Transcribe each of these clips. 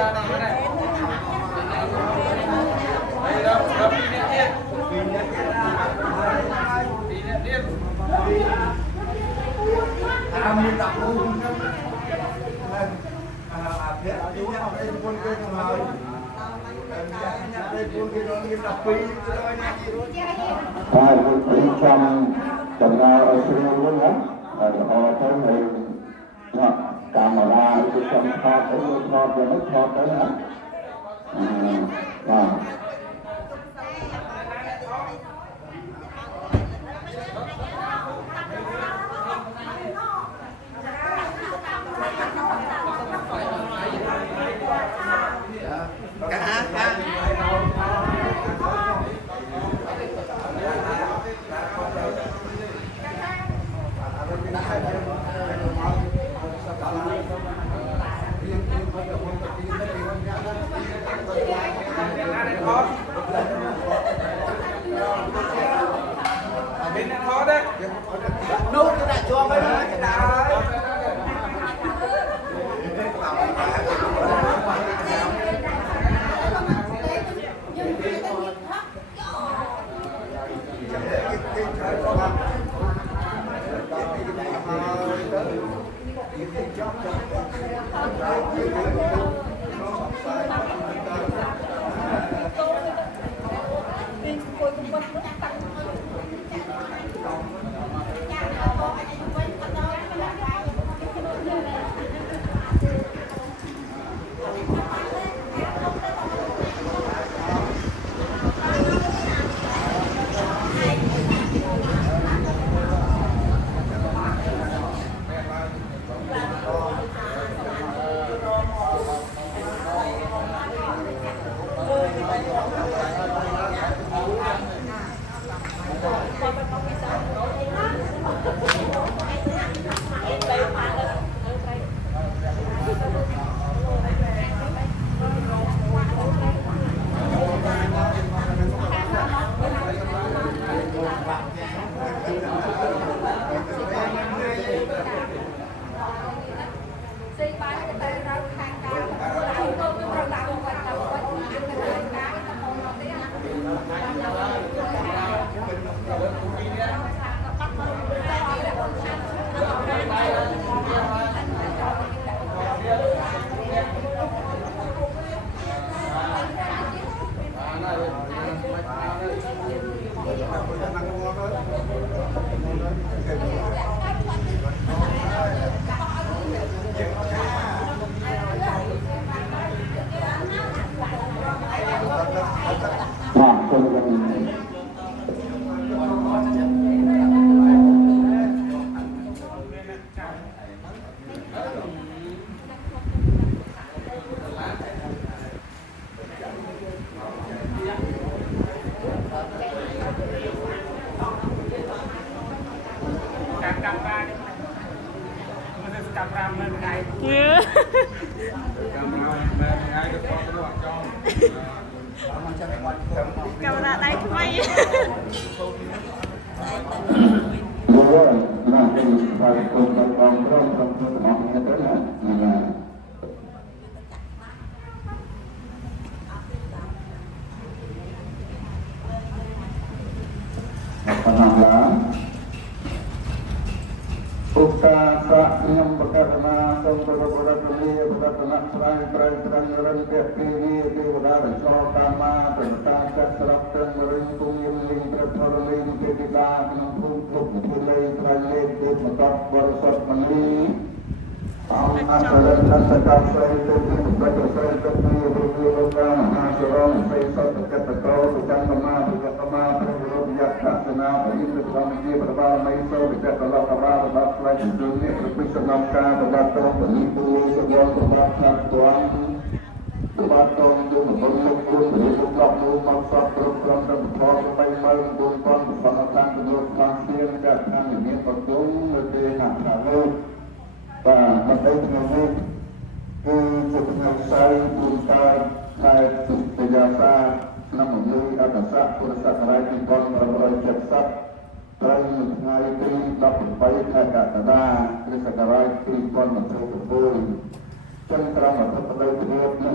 Hãy subscribe cho kênh Ghiền Mì Gõ để không bỏ lỡ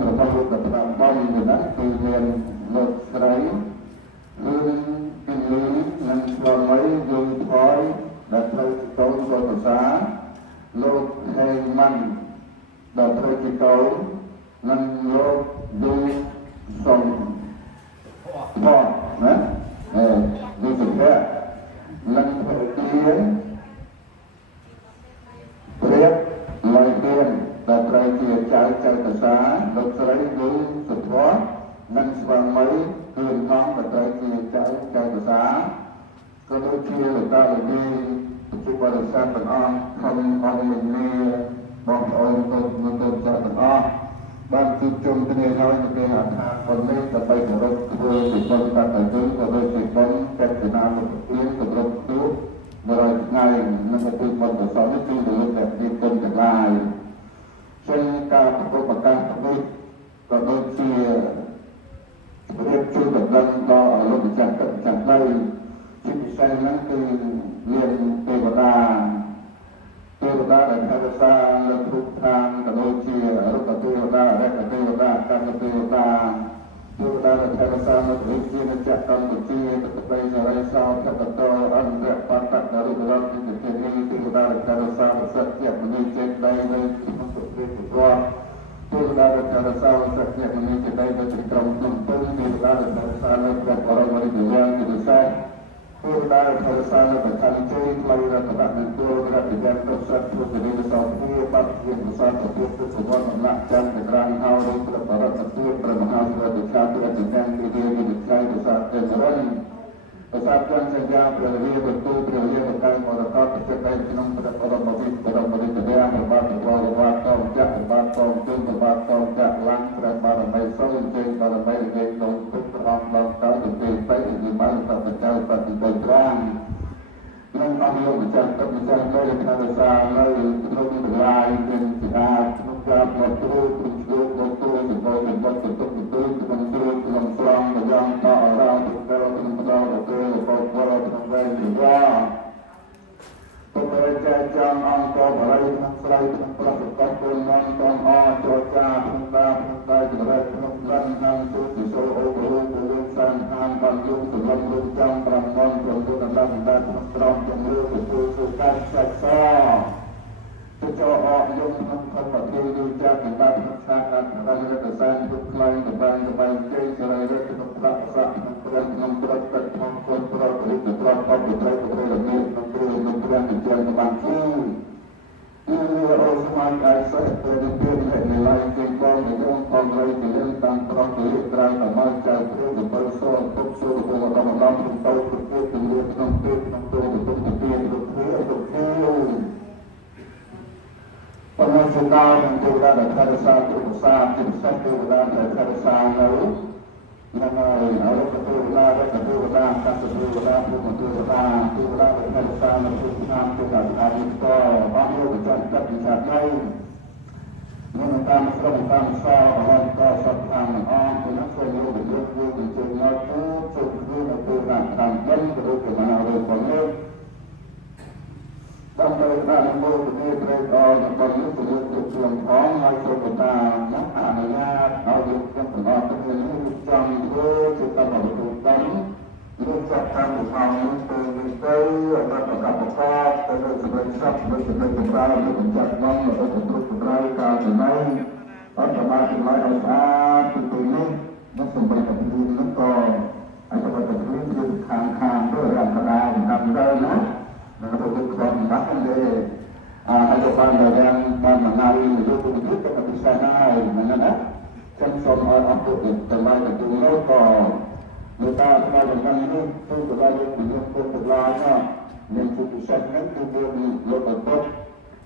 របស់លោកកណ្ដាលបំនេះគឺមានលោកស្រីលឿនពីលីនិងស្វាមីយងថយដែលត្រូវកូនសុភាសាលោកហេម៉ាន់ដែលត្រូវជាកូននិងលោកយូសុំបងណាដូចជានិងព្រះទានព្រះលយទានដែលត្រូវជាចៅកសាលោកស្រីយូសុភ័ក្រនិងស្វាមីគឺនំដែលត្រូវជាចៅកសាក៏ដូចជាលោកតាលោកយាយជាបរិស័ទទាំងអស់ក្នុងអង្គមនីបងប្អូនកូនចាស់ទាំងអស់បានជួបជុំគ្នាហើយនៅពេលអាថាប៉ុណ្ណេះដើម្បីគោរពធ្វើពីបុណ្យតាមទៅក៏ដូចជាបុណ្យកិច្ចនាមុខទានគោរពទូ100ថ្ងៃនិងទៅបុណ្យកុសលនេះគឺរលឹកតែពីគុណទាំងឡាយជាការប្រកបប្រកាសនេះក៏ដូចជារៀបជួយដំណឹងដល់អលោកចាស់ទឹកចាស់ដីជាពិសេសហ្នឹងគឺមានទេវតាដែលថែរក្សាលើគ្រប់ឋានក៏ដូចជារុក្ខទេវតារក្ខទេវតាកម្មទេវតាដែលថែរក្សានៅវិជានិច្ចកម្ពុជាទឹកដីសរិសោតកតអន្តរបតករុរតនិច្ចនេះទេវតាដែលថែរក្សាសត្យមនីចេតដីនៅក្នុងប្រទេសរដ្ឋទេវតាដែលថែរក្សាសត្យមនីចេតដីនៅក្រុងភ្នំពេញទេវតាដែលថែរក្សានៅព្រះបរមរាជវាំងជាពិសេសទេវតាដែលថែរក្សានៅប្រទេសជ័យថ្លៃរដ្ឋបាលនិងគោលរដ្ឋវិទ្យាប្រសិទ្ធពុទ្ធរិទ្ធសោភាបាត់ជាប្រសាទពុទ្ធពុទ្ធវត្តអំណាចចន្ទក្រានហៅរូបព្រះបរតទូតព្រះមហាស្វតិឆាព្រះទីតាំងទីវាវិនិច្ឆ័យប្រសាទទេវរិនប្រសាទចន្ទសញ្ញាព្រះរាជបន្ទូលព្រះរាជបកាយមរតកប្រសិទ្ធនៅក្នុងព្រះបរមរាជវាំងព្រះបាទបវរវត្តតចក្របាទតជើងព្រះបាទតចក្រឡាំងព្រះបារមីសូនជ័យបារមីលេខក្នុងពុទ្ធព្រះអង្គដល់តទៅពេលទៅគឺបានសព្វចៅបฏิបត្តិប្រាំនិងអស់លោកម្ចាស់ទឹកម្ចាស់ដីថារសានៅក្នុងតម្លាយមានជាអាក្នុងការមកគ្រូព្រឹងជួបមកទូលទៅបរិបទទៅក្នុងគ្រូក្នុងស្រង់ម្យ៉ាងតអរោទៅក្នុងផ្ដោទៅទៅបបវរក្នុងវេលាពុទ្ធរាជាចំអង្គបរិយក្នុងស្រ័យក្នុងប្រសិទ្ធគុណនឹងតំអចរចាក្នុងតាមក្នុងតែចម្រើនក្នុងលំនឹងទូទៅសូអូបរូបរឿងសានខានបានយំសម្រាប់លោកចំប្រមន់ក្នុងពុទ្ធដំណើរក្នុងត្រង់ជំរឿទទួលសុខាសាច់សទៅចោអកយំក្នុងខណ្ឌប្រទេសយូរចាស់ពីបាត់ក្នុងឆាករដ្ឋរដ្ឋសានទុកខ្លាញ់តម្លៃជ័យសរិរិទ្ធក្នុងប្រាក់សាក្នុងព្រះក្នុងប្រតិទឹកក្នុងគុណប្រតិរិទ្ធប្រតិបត្តិប្រតិបត្តិរមានក្នុងព្រះក្នុងព្រះនិច្ចបានជួគឺអូស្មានកាយសេះព្រះនិព្វាននៃឡៃជាបងនៃអង្គផងរៃជាលិនតាមប្រតិរិទ្ធត្រៃតាមចៅព្រះទៅពលសនពុទ្ធសុរពលដំដំក្នុងទៅប្រទេសជំនឿក្នុងពេលក្នុងទូទៅពុទ្ធទានលោកគ្រូលោកគ្រូប៉ុន្តែជាកោនឹងទេវតាដែលថែរក្សាទុកសាជាពិសេសទេវតាដែលថែរក្សានៅនឹងហើយអរុគទេវតារកទេវតាកសទេវតាពុទ្ធទេវតាទេវតាដែលថែរក្សានៅក្នុងឆ្នាំទុកអានិកតបងលោកចាត់ទឹកវិចារនៅនឹងតាមក្រុមតាមសររហូតដល់សត្វខាងអង្គគឺនឹងធ្វើលោកយុទ្ធវាជានៅទូជុំគ្នានៅពេលតាមតាមវិញក៏ដូចជាមករើប៉ុណ្ណេះដើម្បីដាក់មូលនិធិប្រេតដល់របស់នេះទៅលើទុកឆ្លងផងហើយចូលបតាណាអនុញ្ញាតឲ្យយើងទាំងអស់គ្នានេះចង់ធ្វើជាកម្មវិធីតាមលោកចាត់តាមប្រព័ន្ធនេះទៅទៅដល់ប្រកបប្រកបទៅលើសម្រាប់សពលើសម្រាប់ចម្រើនលើបញ្ចាត់បងទៅគ្រប់ប្រតិការចំណៃអត់ប្រមាថចំណៃឲ្យស្អាតពីនេះនិងសម្រាប់ប្រតិនេះក៏អាចប្រតិនេះគឺខាងទៅរាងកាយតាមទៅណានៅក្នុងក្រុមបាក់នេះហើយក៏បានដែលបានមកណាយយកទៅទៅទៅពិសេសហើយហ្នឹងណាខ្ញុំសូមឲ្យអរគុណទាំងឡាយទាំងនោះក៏លោកតាស្មារតីនេះគឺក៏បានយកពីលោកពុទ្ធឡាយណាមានពុទ្ធសាសនាគឺមានលោកពុទ្ធ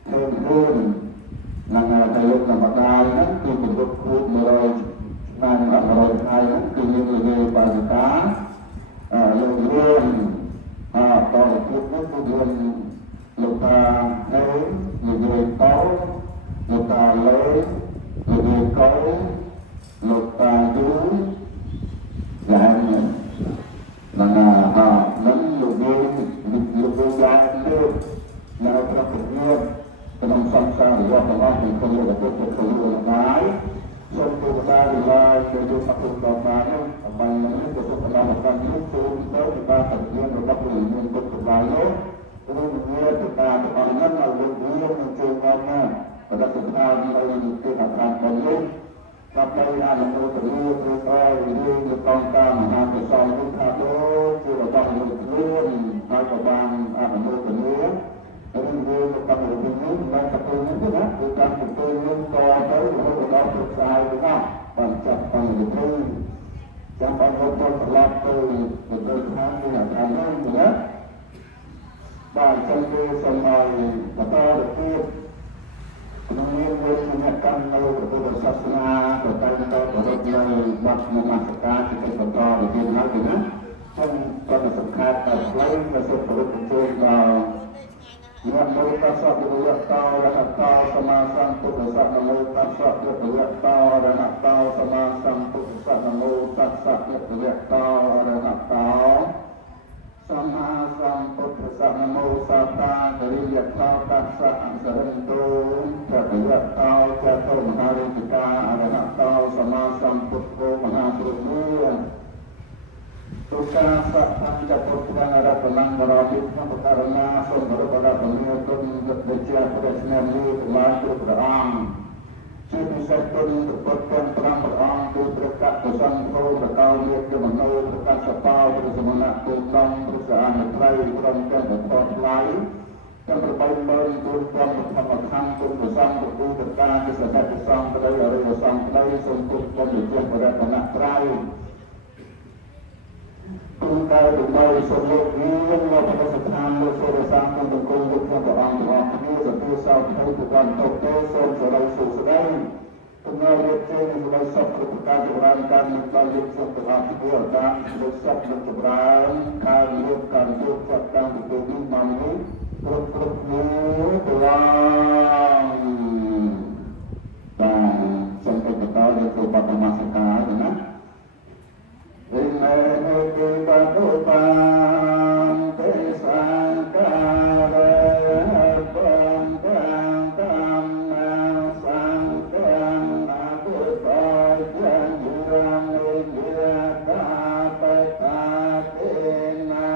ធ្វើខ្លួននឹងតែលោកធម្មតាហ្នឹងគឺគម្រប់គ្រូ100ឆ្នាំ100ថ្ងៃហ្នឹងគឺមាននិយាយបាសិកាលោករឿងតរពុទ្ធនោះគឺមានលោកតាហេនិយាយកោលោកតាលេនិយាយកោលោកតាយូយ៉ាងនេះនឹងលោកយ៉ាងនេះនៅប្រពន្ធក្នុងសង្សាររបស់ទាំងអស់ក្នុងលោកពុទ្ធក្នុងលោកបាយសូមទូល នោះពីបានតែមានរបស់ពលមានគុណសម្បត្តិនោះឬមានទៅតាមអង្គนั้นឲ្យលោកវានឹងជួយមកណាបដិសេធថានៅទីខាងខាងនេះដើម្បីអនុមោទនាព្រះអង្គរឿងទៅតាមមហាប្រសងគុណថាដូចជារបស់លោកខ្លួនហើយក៏បានអនុមោទនាឬយើងទៅតាមរឿងនេះមិនទៅនេះណាគឺតាមទៅនឹងតទៅរហូតដល់ប្រសើរទៅណាបានចាប់តាំងពីព្រឹកចាំបានរត់ទៅស្លាប់ទៅទៅខាងនេះអានោះណាបានចឹងគឺសូមឲ្យបន្តទៅទៀតក្នុងនាមវិញ្ញាណកម្មនៅព្រះសាសនាប្រកាន់ទៅប្រតិបត្តិនៅបាត់នមស្ការជាបន្តទៅទៀតហើយណាចឹងក៏សំខាន់តែផ្លូវនៅសុខភាពជួយដល់អ្នកនៅកាសពវិយតោរហតោសមាសម្ពុទ្ធសនមោកាសពវិយតោរហតោសមាសម្ពុទ្ធសនមោកាសពវិយតោរហតោសមាសម្ពុទ្ធសនមោសាតាទរិយតោកាសៈអសរិន្ទោចវិយតោចតុមហារិតិកាអរហតោសមាសម្ពុទ្ធោមហាព្រហ្មទុកាសៈអញ្ចពុទ្ធនារតនបរោភិក្នុងករណាសូមបរិបរតនីគុណវិជ្ជាព្រះស្នាមនេះបានគ្រប់ព្រះអង្គជាពិសេសគុណពុទ្ធទាំង5ព្រះអង្គគឺព្រះកតសង្ឃោប្រកោមេត្យមនោប្រកាសបោព្រះសមណៈគោតំព្រះសាអនុត្រៃព្រមទាំងព្រះធម៌ថ្លៃទាំង80000គុណធម្មធម្មខੰគុណប្រសង្ឃប្រគូប្រការជាសច្ចសង្ឃក្តីអរិយសង្ឃក្តីសូមគុណគុណវិជ្ជាបរតនត្រៃគុណកាយដើម្បីសូមលោកមានវត្តស្ថានលោកសូរសាគុណបង្គំលោកព្រះអង្គទាំងអស់គ្នាសន្តិសោភ័យប្រកាន់តទៅសូមសេរីសុខស្ដីកំណត់យកជ័យនិងសេរីសុខគ្រប់ប្រការចម្រើនការនឹងដល់យកសុខទាំងអស់គ្នាតាមលោកសុខនិងចម្រើនការលោកការយកចាប់តាមពីពេលនេះមកនេះគ្រប់គ្នាប្រឡាងបានសូមទៅបន្តយកទៅបបមសការណាវិមេហេតិបតុបានទេសង្ការៈបំតាំតំណាសង្ឃังអពុទ្ធោយ៉ាងរំនិយាកាបតាទេនੰ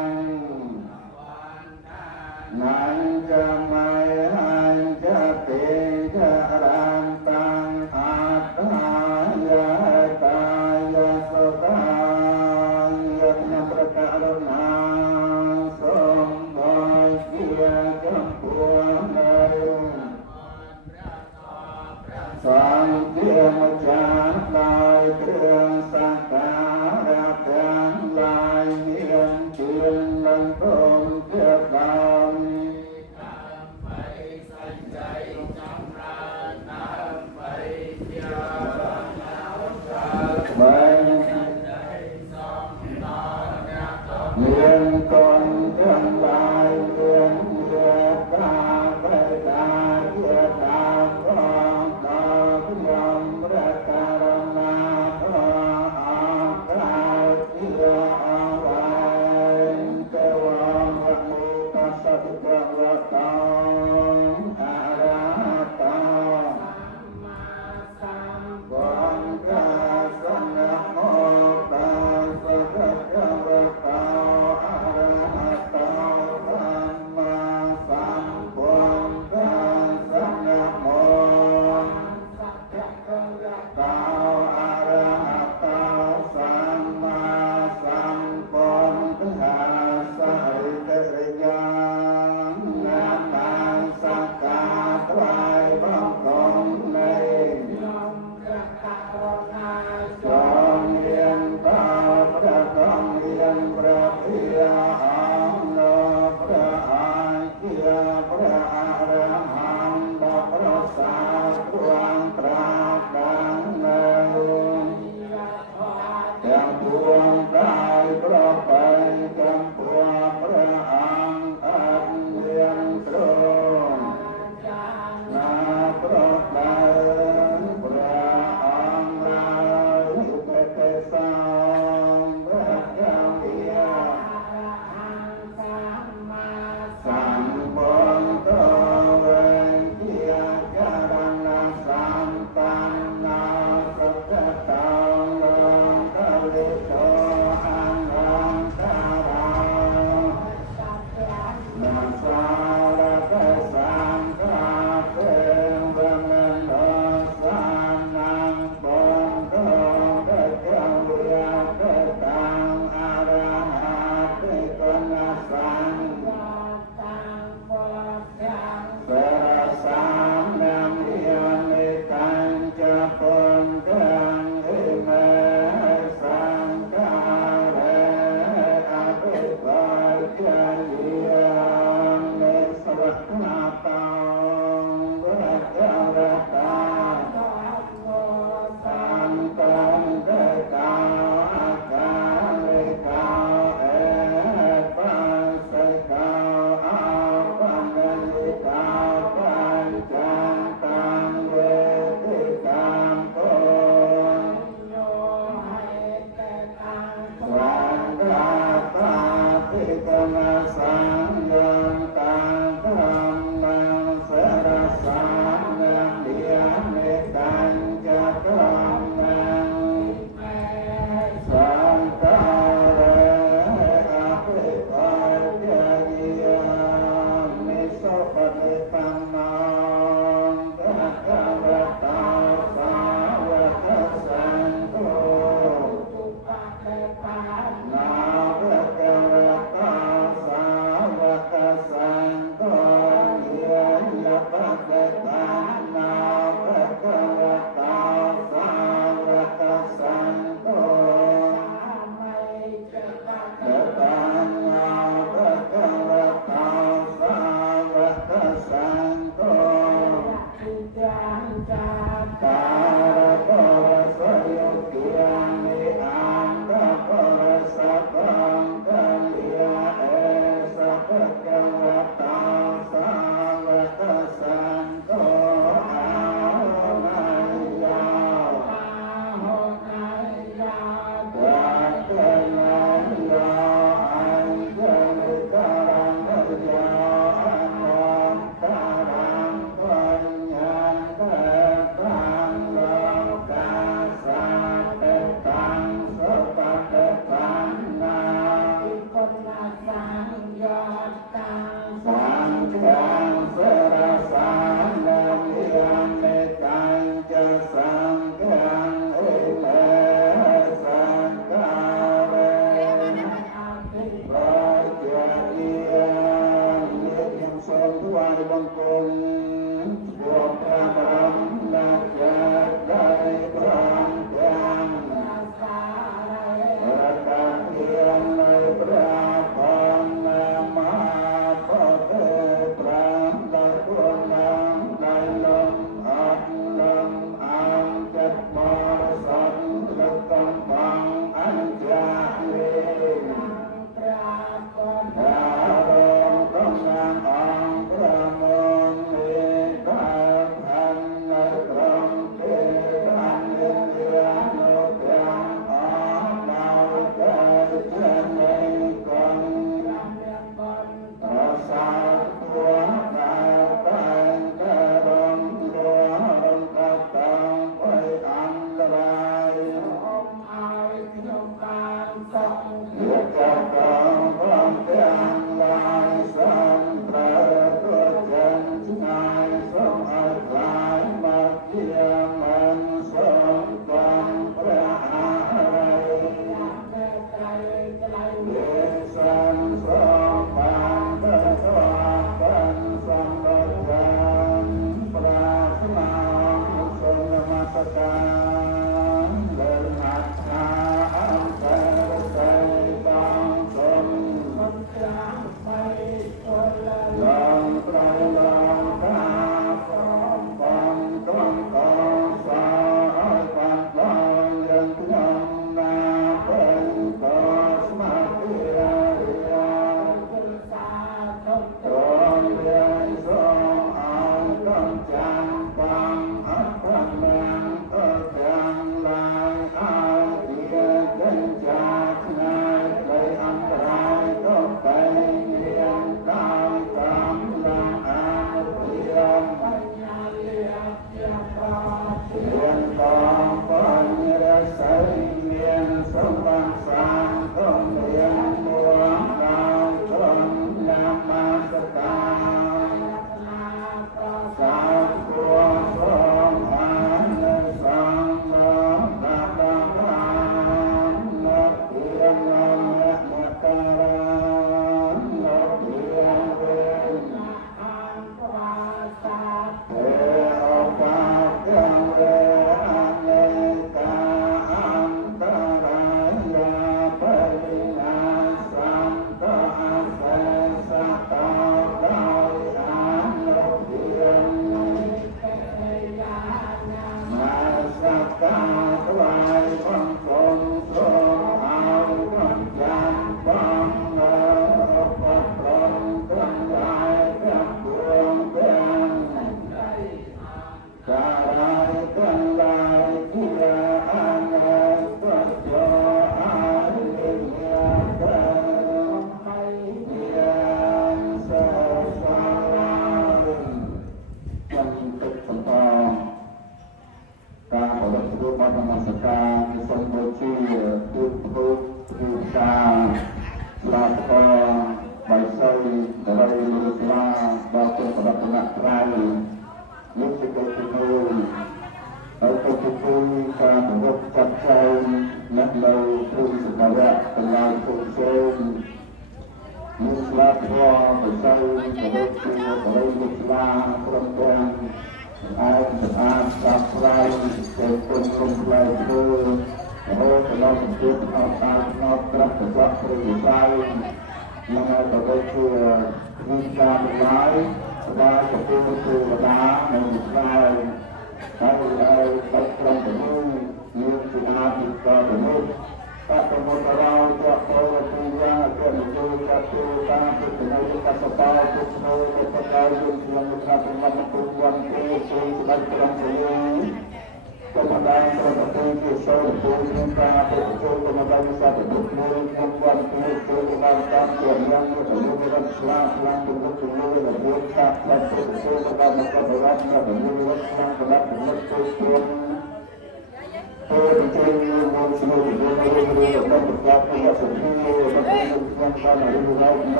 នញ្ញមៃហញ្ចទេចរន្តាំអត្តាយាតាយសុខាករណាសូមឲ្យជាចំពោះនៅសង្ឃាម្ចាស់ដោយគ្រឿងសក្ការៈទាំងឡាយមានជានឹងគុំជាដើមដើម្បីសញ្ជ័យចម្រើនដើម្បីជាមានគុណទាំងឡាយមានជាកាបេតាជាតាមផងដល់ខ្ញុំព្រះកា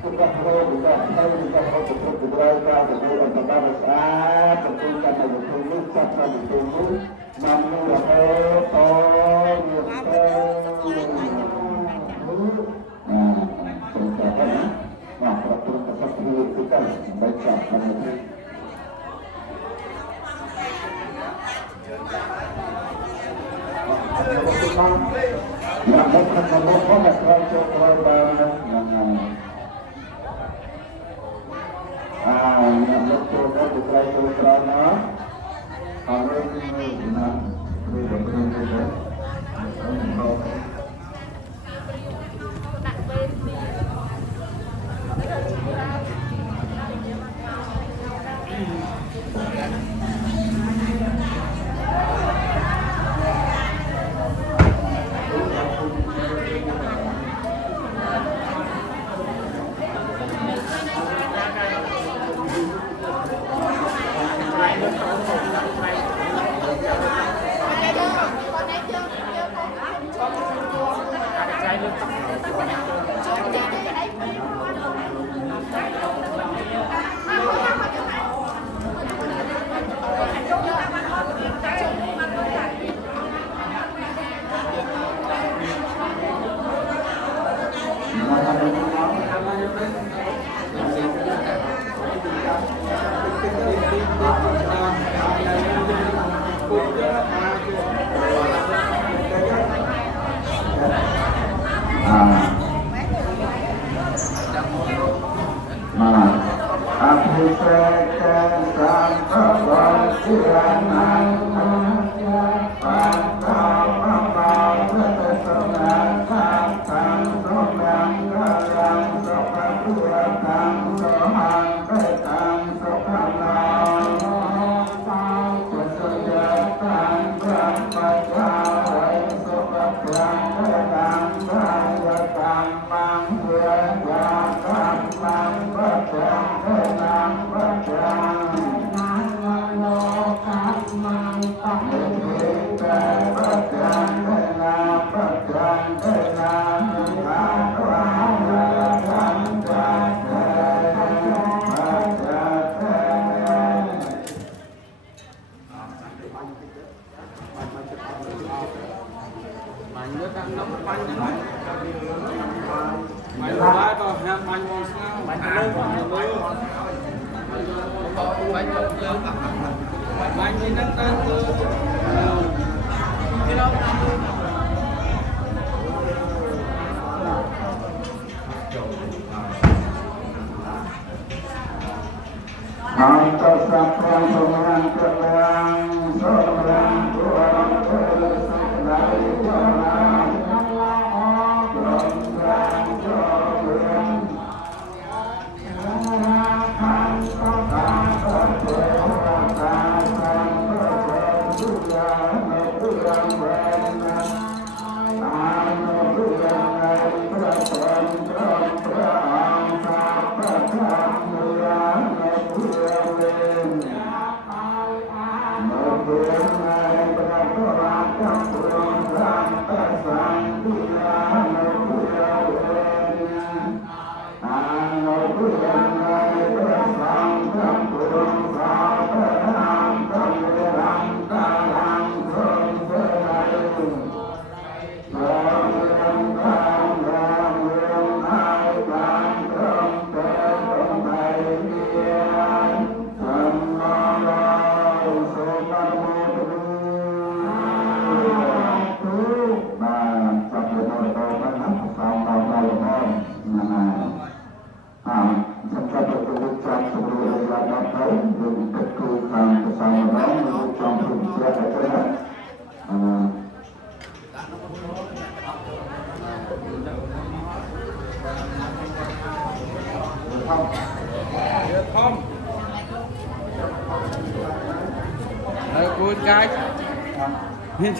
เ kita perlu juga kita perlu beberapa kebutuhan tempat saat tentukan menunggu sampai ditunggu namun nah peraturan tersebut kita baca mengenai ya bukan membuat rancang perubahan yang betul betul kerana harus benar betul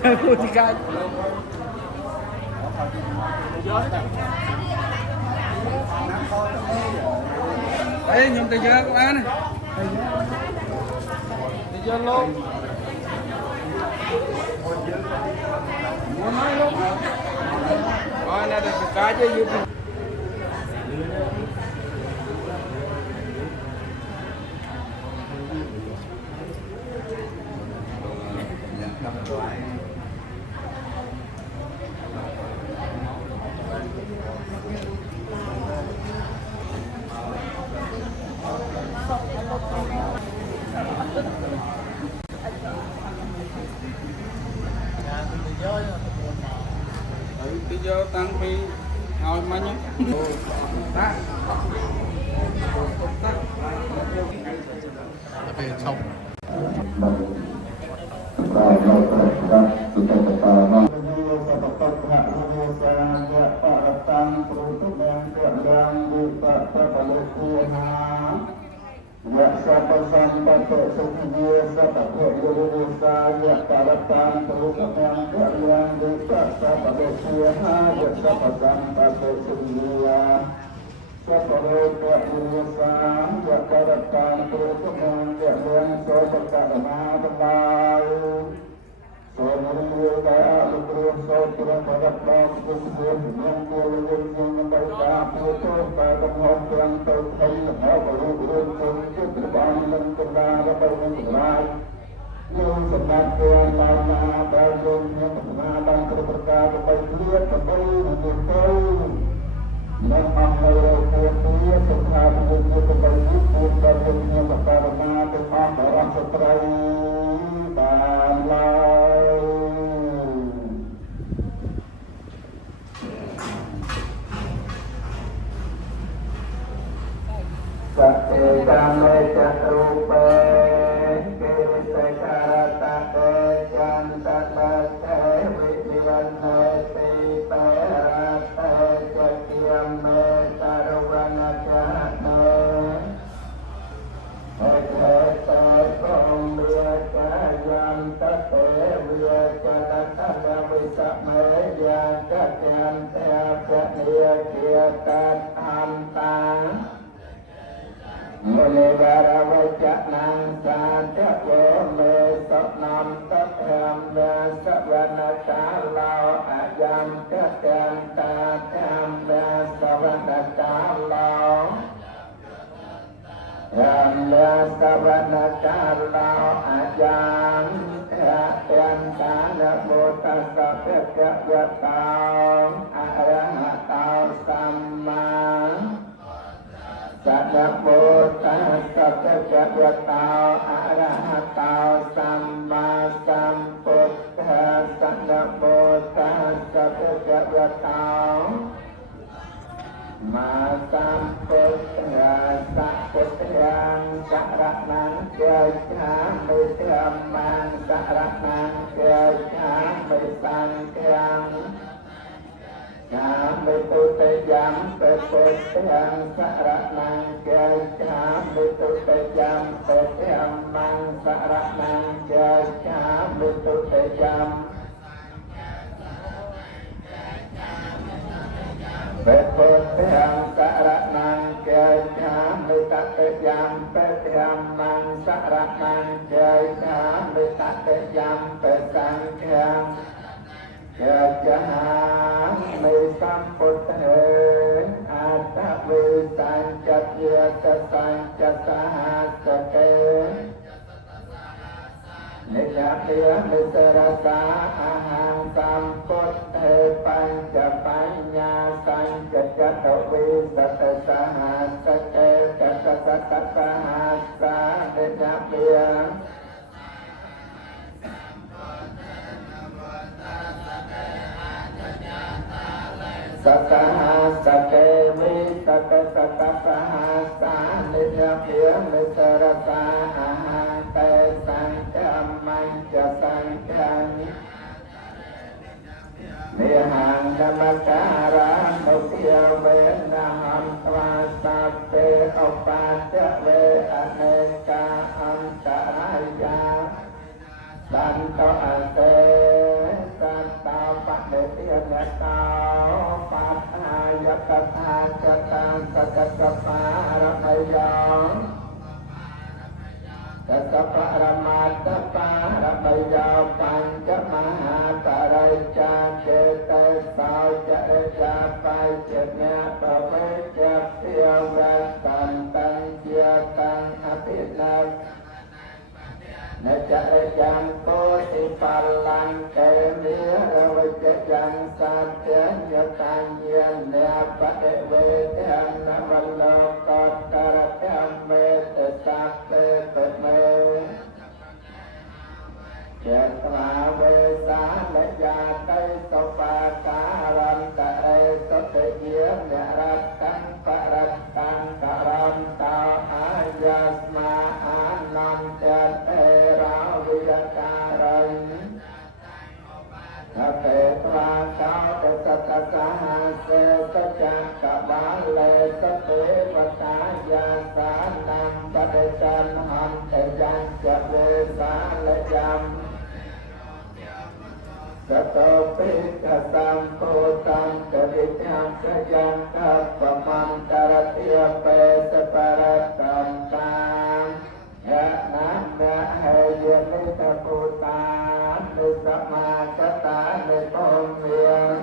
chơi vui thì cái đấy nhóm tay chơi các bạn này tay chơi luôn muốn nói luôn coi này là cái chơi gì Bây giờ tăng phí hỏi mà nhá ta về xong เราเราครับสุตตตามาโยสัพพะภะโยสายะปะตังปรุตุเมงกะยังวิปัสสะปะโลกุหายะสัพพสัมปัตตสุขิเยสัพพะโยโยสายะปะตังปรุตุเมงกะยังวิปัสสะปะโลกุหายะสัพพสัมปัตตสุขิเยสัพพะโลกะโยสายะปะตังปรุตุเมงกะยังโสภะกะมาตวาSoalnya lupa soalnya pada kemudian yang kemudian mereka putus pada yang terkait baru untuk terbang dan terbang terbang yang semakin lama barunya pengalaman terberkat berlihat kembali menjadi yang mengalami kemudian setelah menjadi kembali pun barunya karena tempat orang seterai dan Sate kame carupe kiri sekarata ke jantata ke widiwane tipe rata jakiam me taruwana jahane Ekete kombia kajam tate wia janatana wisak meja kakiam teapya dia kiakat antang Menegara wajak nang sajak me soknam tetem me sawana kalau ayam tetem tetem me sawana kalau Yang me sawana kalau ayam tetem kana botas kapek watau arahatau sama Sadapur tasapet jagwatau arahatau sama samputtha sadapur tasapet jagwatau Masamputtha saputthyang saraknang jajah mithamang saraknang jajah mitangkyang Kami tutejam petejam saraknang jajah tutejam petejam saraknang jajah tutejam petejam saraknang jajah tutejam petejam saraknang jajah tutejam petangkyang Jajahan misamputhe Atak wisancat yata sancat sahasate Nidapya nisarasa aham samputhe Pancapanya sancat jata wisata sahasate Kata sahasa nidapya Satahasate visata satahasa nidapya nisarasa ahate sancamanja sancam Nihang namakara mukya venaham tvasate opatya ve aneka antaraya Santo ate Santo padetya nyatau Pataya kata jata sakasaparamayang Sakaparamadha paramayang Pancamahaparaja Kete sauja eja pajanya Pavajab tiavratan Tanjiatan abhinab Najak ejam koti ปัลลังเกมิระวิจจังสัจเจยตังเยนเนปะเวเทนวัลโลกัตตระธรรมเวตสัพเพเตเมเจตนาเวสาเลยาไตสปาการันตะเอสเตเยเนรัตตังปรัตตังกรันตาอายัสมาอานันเตเตราวิยการันเตปราเจ้าเตสัตสาหาเสสจักกบาลเลสเตปตายาสานังปเดจันหันเตจันจะเวสาเลยัมสตปิกสัมโพตังกวิจังสยังคัปปมันตรเตียเปสปรตัมตังยะนัมมะเหยนิตปุตานิสมาคตานิโพเมียง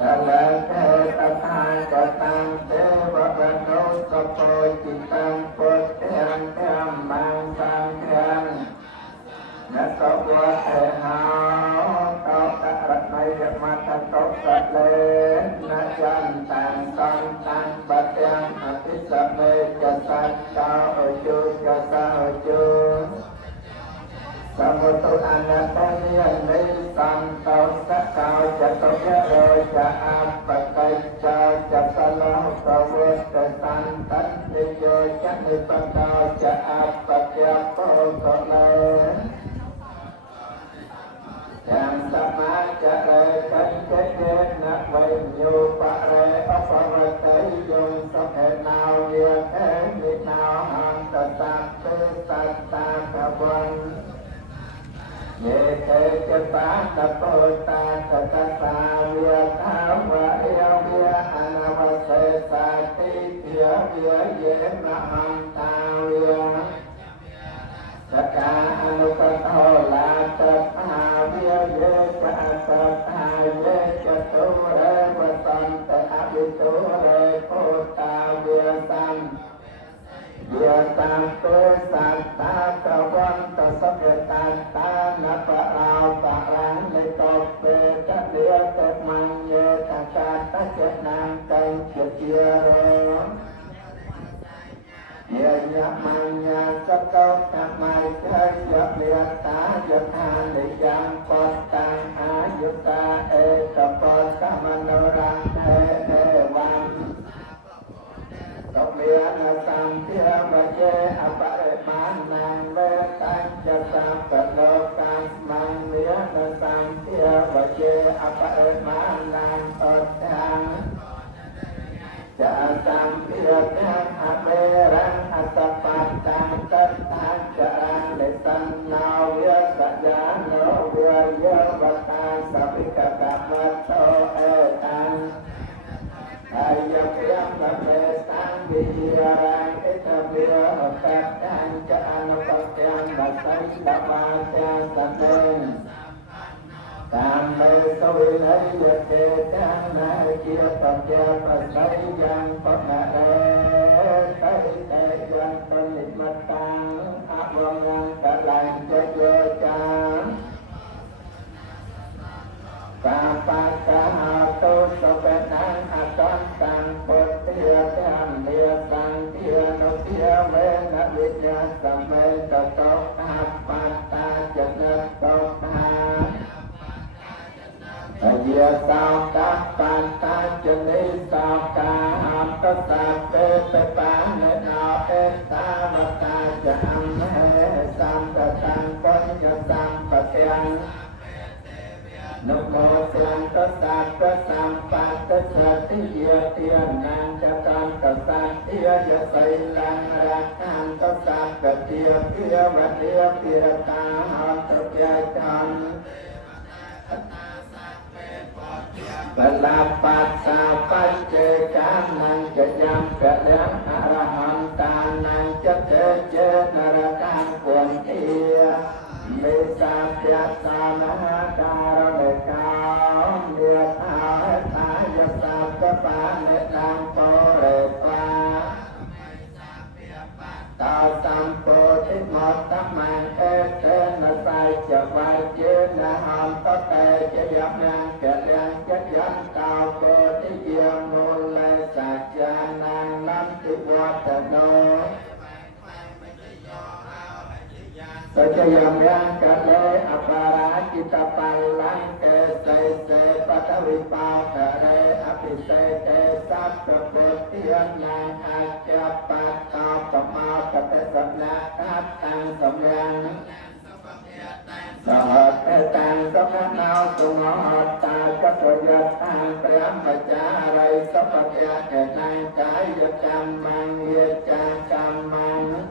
ตะเลเทตทานกตังเทวะโนสโพจิตังปุตเทียงธรรมังสังฆังนัตวะเทหาตตะระไนยมัตตตะเลนะจันตังสังตังปัจจังอภิสัมเมจะสัจจาโอจุจะสาโอจุสมุตุอนัตตานิยนิสันโตสักาวจะตยะโรจะอัปปะกัจจาจะสลาสเวตสันตันติโยจะนิปัตตาจะอัปปะเยโปโตเลยังสมาจะเรกันเจเจนะเวโยปะเรอปะวะเตยงสเพนาเวียเทมินาหันตสัพเพสัตตาภวันเยเตจตาตะโพตาตะตะสาเวียทาวะเอเวียอนาวเสสาติเพียเวียเยนะหันตาเวียสกาอนุปโตลาตัสหาเวียเยจะสัตหาเยจะตุเรวสันตอภิตุเรโพตาเวียสันเวียตังเตสัตตาตะวันตะสัพเพตัตตานะปะราปะรังในตบเปตะเลียตะมังเยตะกาตะเจนังกังเจเจียโรเยยะมัญญาสะกตตะไมเจยะเลียตายะทานิยังปัตตังอายุตาเอตะปัตตะมโนรังเอวังตบเลียนะสัมเทียวะเจอปะเรมานังเวตัญจะสัมปะโลกัสมังเลียนะสัมเทียวะเจอปะเรมานังตัตถังจะสัมเพียทังอเมรังอัตปัตตังตัตถังจะรังเลสันนาเวียสัจญาโนเวียเยวตาสัพพิกะกัมมัตโตเอตังอายะเพียงละเมสังวิยารังเอตเวียตัตถังจะอนุปัฏฐังบัสสัยตวาจาสัมเมตามเมสวินัยเกตังนาเกียปัจเจปัสสัยยังปะนะเรไตเตยังปนิมัตตังอะวังยังตะลังจะโยจาปาปัสสะหาตุสเปนังอะตันตังปุตเทียตังเนียตังเทียนุเทียเวนะวิญญาสัมเมตโตอะปัตตาจะเนโตทาเยสาวกาปันตาจนิสาวกาหัมตสาเปเปปานเนนาเอตามตาจะอัมเหสัมตตังปัญญสัมปะเทียงนุโมสังตสัพพะสัมปัตตสัตติเยเตียนังจะตังตสัตติยะไสลังรักขันตสัพพะเทียเพียวะเทียเพียตาหัตถยะจันปลาปัสสะปัจเจกานังจะยังกะเลียงอรหันตานังจะเจเจนรกังควรเอียมิสัพยาสานะการเดกาเดียทายายสัพพะปาเนตังโปเรปาตาสัมโพธิมัตตมังเอเต na sai chợ vai chế na hàm tất tề chế giáp nang kẹt đen chất dân cao cơ tí chiang môn lê sạc cha nang năm tí qua tờ đô Sở cho dòng rang cả lê apara kita palang ke se patawi pao cả lê api se te sắp cơ bột thiên nang acha pat cao pamao cả te sập na hát tăng sầm rang Sở hợp te tăng sắp hát nao tung hợp ta các sở vật tăng prem và cha rai sắp bạc ya ke nang trái vật cham mang ye cha cam mang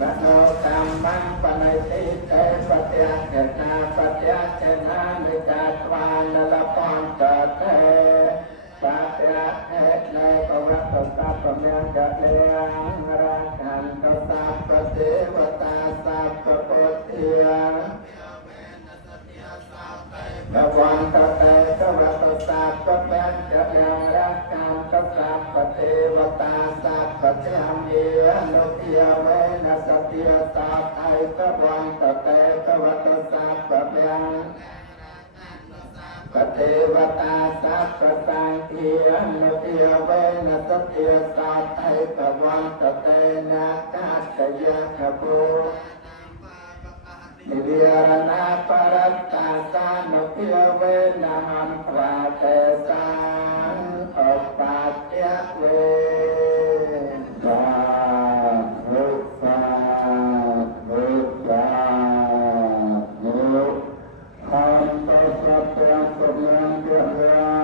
Bát nô tam băng panay ti te patya kena ni catwan la pon ta te patya ne pavat ta pamyan ka leang rakan ta sa pratevata sa prapotia Bhagwan ta te kavata sa pamyan ka leang rakan ta sa pratevata sa pratyam ye anukya ve Satya Sat Thai Kavan Tate Kavata Sat Prabhyang Kate Vata Sat Prasang Kiyan Natya Vena Satya Sat Thai Kavan Tate Nakat Kaya Kapu Nivyarana Paratta Sanukya Vena Ham Prate Sang Opatya Vena Hãy subscribe cho kênh Ghiền Mì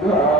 Gõ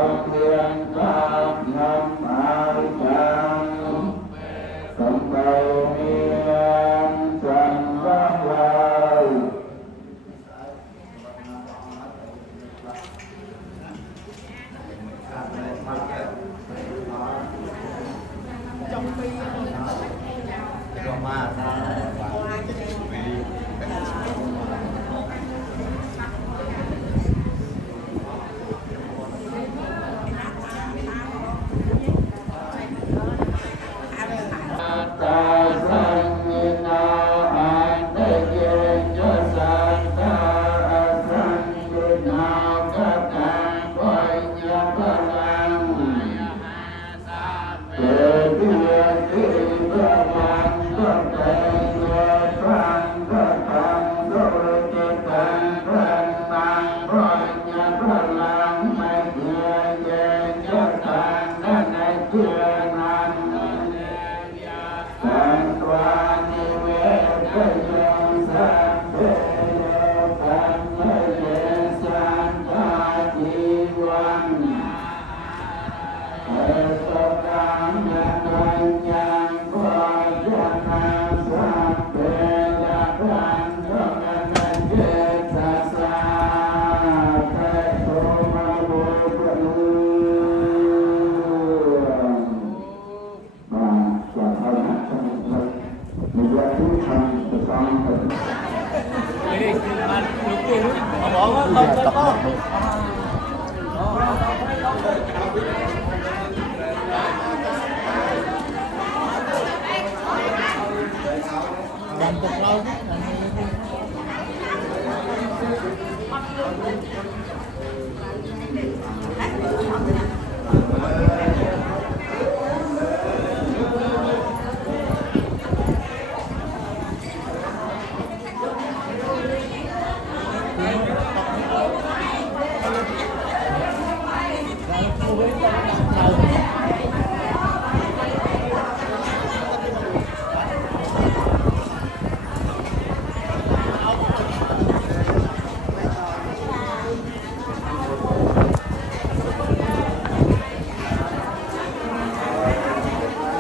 để không bỏ lỡ